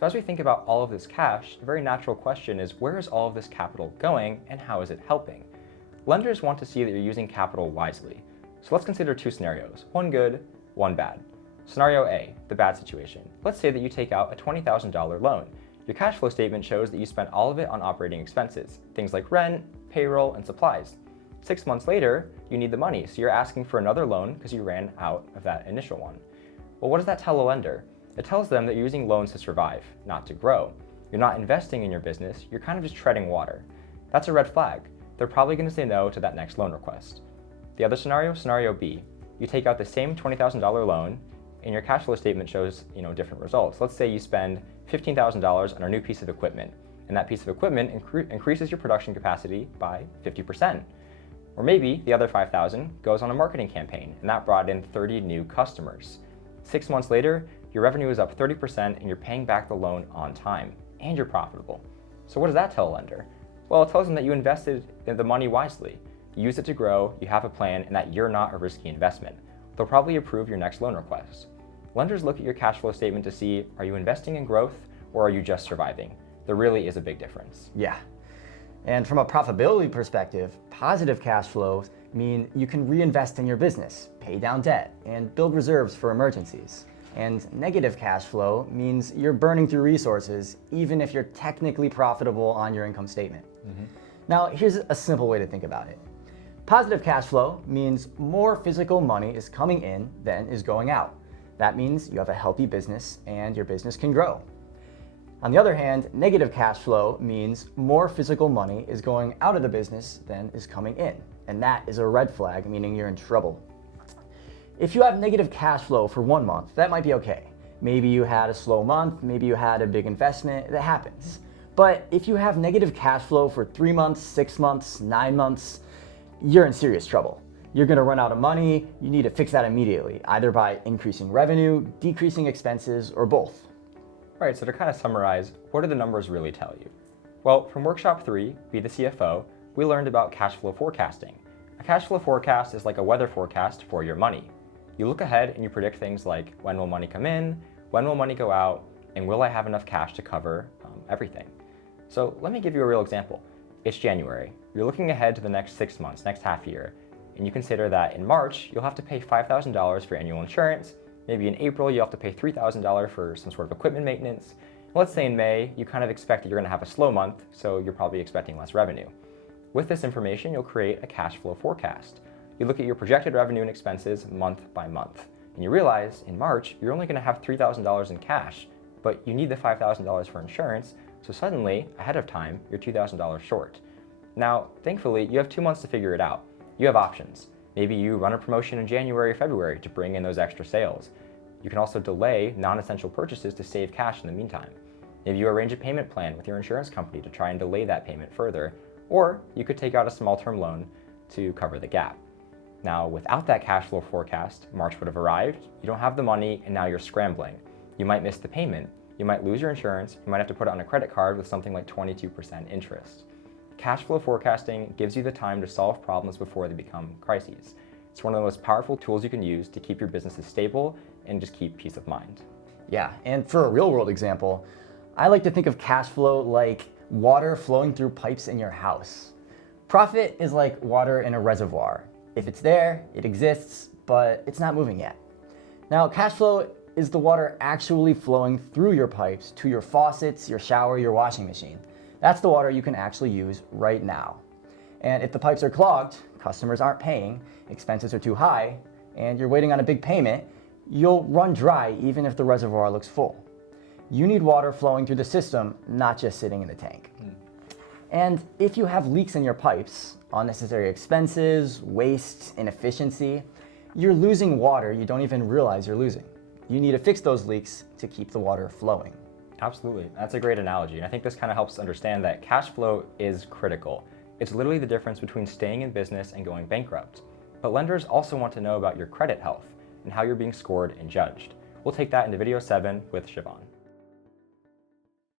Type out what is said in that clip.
So as we think about all of this cash, a very natural question is, where is all of this capital going and how is it helping? Lenders want to see that you're using capital wisely. So let's consider two scenarios, one good, one bad. Scenario A, the bad situation. Let's say that you take out a $20,000 loan. Your cash flow statement shows that you spent all of it on operating expenses, things like rent, payroll, and supplies. 6 months later, you need the money, so you're asking for another loan because you ran out of that initial one. Well, what does that tell a lender? It tells them that you're using loans to survive, not to grow. You're not investing in your business, you're kind of just treading water. That's a red flag. They're probably going to say no to that next loan request. The other scenario, scenario B, you take out the same $20,000 loan and your cash flow statement shows different results. Let's say you spend $15,000 on a new piece of equipment, and that piece of equipment increases your production capacity by 50%. Or maybe the other $5,000 goes on a marketing campaign, and that brought in 30 new customers. 6 months later, your revenue is up 30% and you're paying back the loan on time, and you're profitable. So what does that tell a lender? Well, it tells them that you invested the money wisely. You use it to grow, you have a plan, and that you're not a risky investment. They'll probably approve your next loan request. Lenders look at your cash flow statement to see, are you investing in growth or are you just surviving? There really is a big difference. Yeah. And from a profitability perspective, positive cash flows mean you can reinvest in your business, pay down debt, and build reserves for emergencies. And negative cash flow means you're burning through resources even if you're technically profitable on your income statement. Now, here's a simple way to think about it. Positive cash flow means more physical money is coming in than is going out. That means you have a healthy business and your business can grow. On the other hand, negative cash flow means more physical money is going out of the business than is coming in. And that is a red flag, meaning you're in trouble. If you have negative cash flow for 1 month, that might be okay. Maybe you had a slow month, maybe you had a big investment, that happens. But if you have negative cash flow for 3 months, 6 months, 9 months, you're in serious trouble. You're gonna run out of money, you need to fix that immediately, either by increasing revenue, decreasing expenses, or both. Right, so to kind of summarize, what do the numbers really tell you? Well, from Workshop 3, Be the CFO, we learned about cash flow forecasting. A cash flow forecast is like a weather forecast for your money. You look ahead and you predict things like, when will money come in, when will money go out, and will I have enough cash to cover everything? So let me give you a real example. It's January. You're looking ahead to the next 6 months, next half year, and you consider that in March, you'll have to pay $5,000 for annual insurance. Maybe in April, you'll have to pay $3,000 for some sort of equipment maintenance. And let's say in May, you kind of expect that you're gonna have a slow month, so you're probably expecting less revenue. With this information, you'll create a cash flow forecast. You look at your projected revenue and expenses month by month, and you realize in March, you're only gonna have $3,000 in cash, but you need the $5,000 for insurance, so suddenly, ahead of time, you're $2,000 short. Now, thankfully, you have 2 months to figure it out. You have options. Maybe you run a promotion in January or February to bring in those extra sales. You can also delay non-essential purchases to save cash in the meantime. Maybe you arrange a payment plan with your insurance company to try and delay that payment further, or you could take out a small term loan to cover the gap. Now, without that cash flow forecast, March would have arrived, you don't have the money, and now you're scrambling. You might miss the payment, you might lose your insurance, you might have to put it on a credit card with something like 22% interest. Cash flow forecasting gives you the time to solve problems before they become crises. It's one of the most powerful tools you can use to keep your businesses stable and just keep peace of mind. Yeah, and for a real world example, I like to think of cash flow like water flowing through pipes in your house. Profit is like water in a reservoir. If it's there, it exists, but it's not moving yet. Now, cash flow is the water actually flowing through your pipes to your faucets, your shower, your washing machine. That's the water you can actually use right now. And if the pipes are clogged, customers aren't paying, expenses are too high, and you're waiting on a big payment, you'll run dry even if the reservoir looks full. You need water flowing through the system, not just sitting in the tank. And if you have leaks in your pipes, unnecessary expenses, waste, inefficiency, you're losing water you don't even realize you're losing. You need to fix those leaks to keep the water flowing. Absolutely, that's a great analogy. And I think this kind of helps understand that cash flow is critical. It's literally the difference between staying in business and going bankrupt. But lenders also want to know about your credit health and how you're being scored and judged. We'll take that into video 7 with Siobhan.